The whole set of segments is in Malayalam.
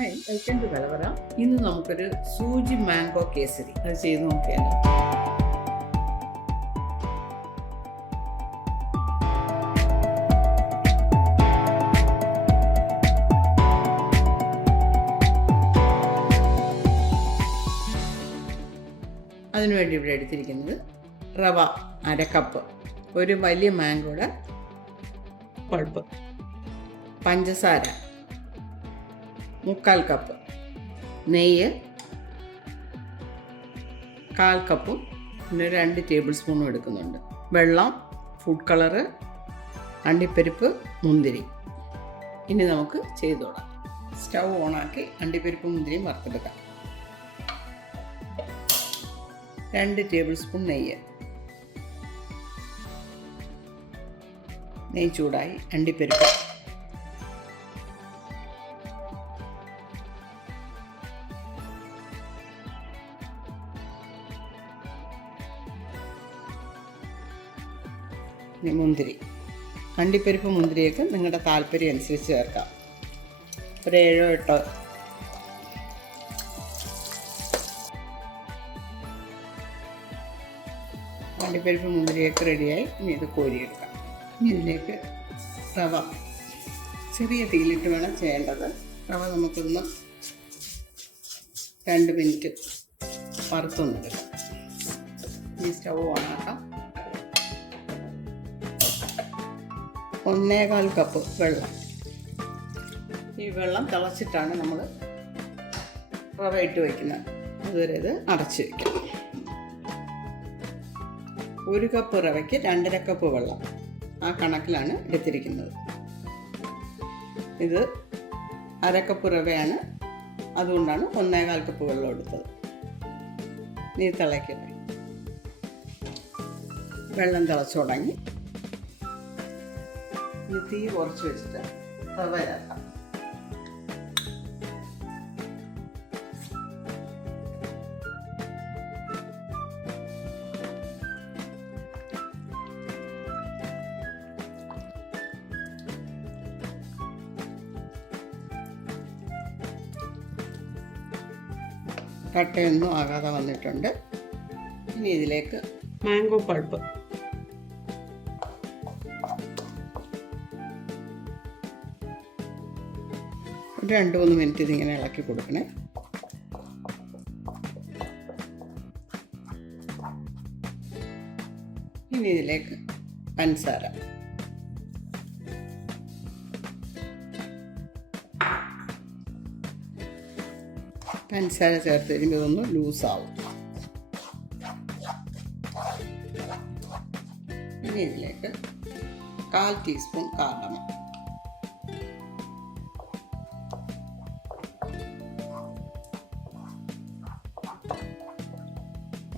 ഹായ്, വെൽക്കം ടു കലവറ. ഇന്ന് നമുക്കൊരു സൂചി മാംഗോ കേസരി അത് ചെയ്ത് നോക്കിയാലോ. അതിനുവേണ്ടി ഇവിടെ എടുത്തിരിക്കുന്നത് റവ 1/2 കപ്പ്, ഒരു വലിയ മാംഗോയുടെ പൾപ്പ്, പഞ്ചസാര 3/4 കപ്പ്, നെയ്യ് 1/4 കപ്പും പിന്നെ 2 ടേബിൾ സ്പൂണും എടുക്കുന്നുണ്ട്, വെള്ളം, ഫുഡ് കളറ്, അണ്ടിപ്പരിപ്പ്, മുന്തിരി. ഇനി നമുക്ക് ചെയ്തു തുടങ്ങാം. സ്റ്റൗ ഓണാക്കി അണ്ടിപ്പരിപ്പ് മുന്തിരിയും വറുത്തെടുക്കാം. 2 ടേബിൾ സ്പൂൺ നെയ്യ് ചൂടായി. അണ്ടിപ്പരിപ്പ്, മുന്തിരി. അണ്ടിപ്പരിപ്പ് മുന്തിരിയൊക്കെ നിങ്ങളുടെ താല്പര്യം അനുസരിച്ച് ചേർക്കാം. ഒരു 7 8 അണ്ടിപ്പരിപ്പ് മുന്തിരിയൊക്കെ റെഡിയായി. ഇനി ഇത് കോരിയെടുക്കാം. ഇനി ഇതിലേക്ക് റവ ചെറിയ തീയിലിട്ട് വേണം ചെയ്യേണ്ടത്. റവ നമുക്കൊന്ന് 2 മിനിറ്റ് വറുത്തൊന്നെടുക്കാം. ഈ സ്റ്റൗ ഓണാക്കാം. 1/4 കപ്പ് വെള്ളം. ഈ വെള്ളം തിളച്ചിട്ടാണ് നമ്മൾ റവ ഇട്ട് വയ്ക്കുന്നത്. അതുവരെ ഇത് അടച്ച് വയ്ക്കാം. 1 കപ്പ് റവയ്ക്ക് 2.5 കപ്പ് വെള്ളം, ആ കണക്കിലാണ് എടുത്തിരിക്കുന്നത്. ഇത് 1/2 കപ്പ് റവയാണ്, അതുകൊണ്ടാണ് 1/4 കപ്പ് വെള്ളം എടുത്തത്. നീ തിളയ്ക്കട്ടെ. വെള്ളം തിളച്ചു തുടങ്ങി. ഇത് തീ കുറച്ച് വെച്ചിട്ട് റവ ചേർക്കാം. കട്ടയൊന്നും ആകാതെ വന്നിട്ടുണ്ട്. ഇനി ഇതിലേക്ക് മാംഗോ പൾപ്പ്, ഒരു 2-3 മിനിറ്റ് ഇതിങ്ങനെ ഇളക്കി കൊടുക്കണേ. ഇനി ഇതിലേക്ക് പഞ്ചസാര, ചേർത്ത് കഴിയുമ്പോൾ ഇതൊന്ന് ലൂസാവും. ഇനി ഇതിലേക്ക് 1/4 ടീസ്പൂൺ കാർഡമം,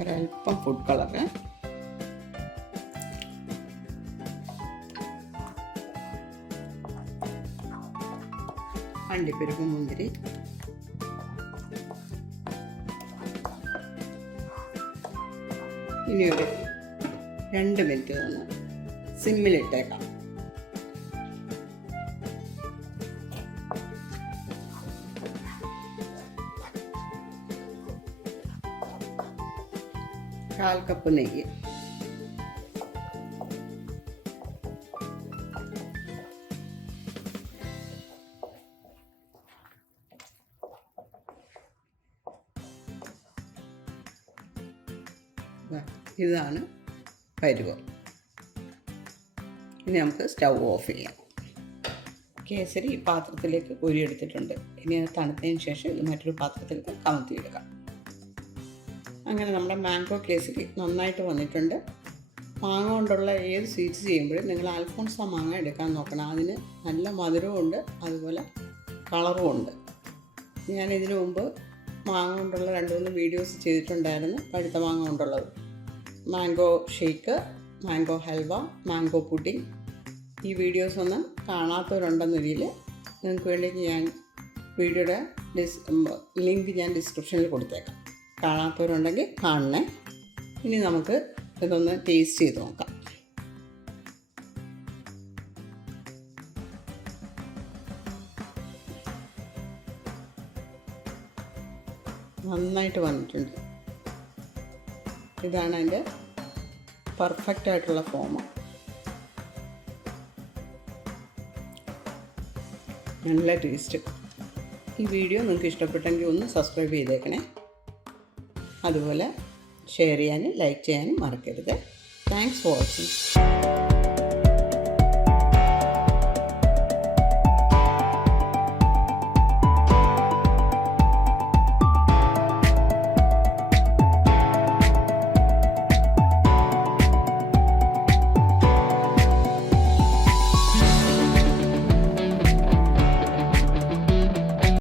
ഒരൽപ്പം ഫുഡ് കളറ്, അണ്ടിപ്പരിപ്പ് മുന്തിരി, ഇനി ഒരു 2 മിനിറ്റ് ഒന്ന് സിമ്മിലിട്ടേക്കാം. കാൽ കപ്പ് നെയ്യ്, ഇതാണ് പരുവം. ഇനി നമുക്ക് സ്റ്റൗ ഓഫ് ചെയ്യാം. കേസരി ഈ പാത്രത്തിലേക്ക് കോരിയെടുത്തിട്ടുണ്ട്. ഇനി അത് തണുത്തതിന് ശേഷം ഇത് മറ്റൊരു പാത്രത്തിലേക്ക് കമഴ്ത്തിയെടുക്കാം. അങ്ങനെ നമ്മുടെ മാംഗോ കേസരി നന്നായിട്ട് വന്നിട്ടുണ്ട്. മാങ്ങ കൊണ്ടുള്ള ഏത് സ്വീറ്റ്സ് ചെയ്യുമ്പോഴും നിങ്ങൾ അൽഫോൺസ മാങ്ങ എടുക്കാൻ നോക്കണം. അതിന് നല്ല മധുരവും ഉണ്ട്, അതുപോലെ കളറും ഉണ്ട്. ഞാൻ ഇതിനു മുമ്പ് മാങ്ങ കൊണ്ടുള്ള 2-3 വീഡിയോസ് ചെയ്തിട്ടുണ്ടായിരുന്നു. പഴുത്ത മാങ്ങ കൊണ്ടുള്ളത്, mango shake, mango halwa, mango pudding. ഈ വീഡിയോസ് ഒന്നും കാണാത്തവരുണ്ടെന്നതിൽ നിങ്ങൾക്ക് വേണ്ടി ഞാൻ വീഡിയോയുടെ ലിങ്ക് ഞാൻ ഡിസ്ക്രിപ്ഷനിൽ കൊടുത്തേക്കാം. കാണാത്തവരുണ്ടെങ്കിൽ കാണണേ. ഇനി നമുക്ക് ഇതൊന്ന് ടേസ്റ്റ് ചെയ്ത് നോക്കാം. നന്നായിട്ട് വന്നിട്ടുണ്ട്. ഇതാണ് അതിൻ്റെ പെർഫെക്റ്റ് ആയിട്ടുള്ള ഫോം. നല്ല ടേസ്റ്റ്. ഈ വീഡിയോ നിങ്ങൾക്ക് ഇഷ്ടപ്പെട്ടെങ്കിൽ ഒന്ന് സബ്സ്ക്രൈബ് ചെയ്തേക്കണേ. അതുപോലെ ഷെയർ ചെയ്യാനും ലൈക്ക് ചെയ്യാനും മറക്കരുത്. Thanks for watching.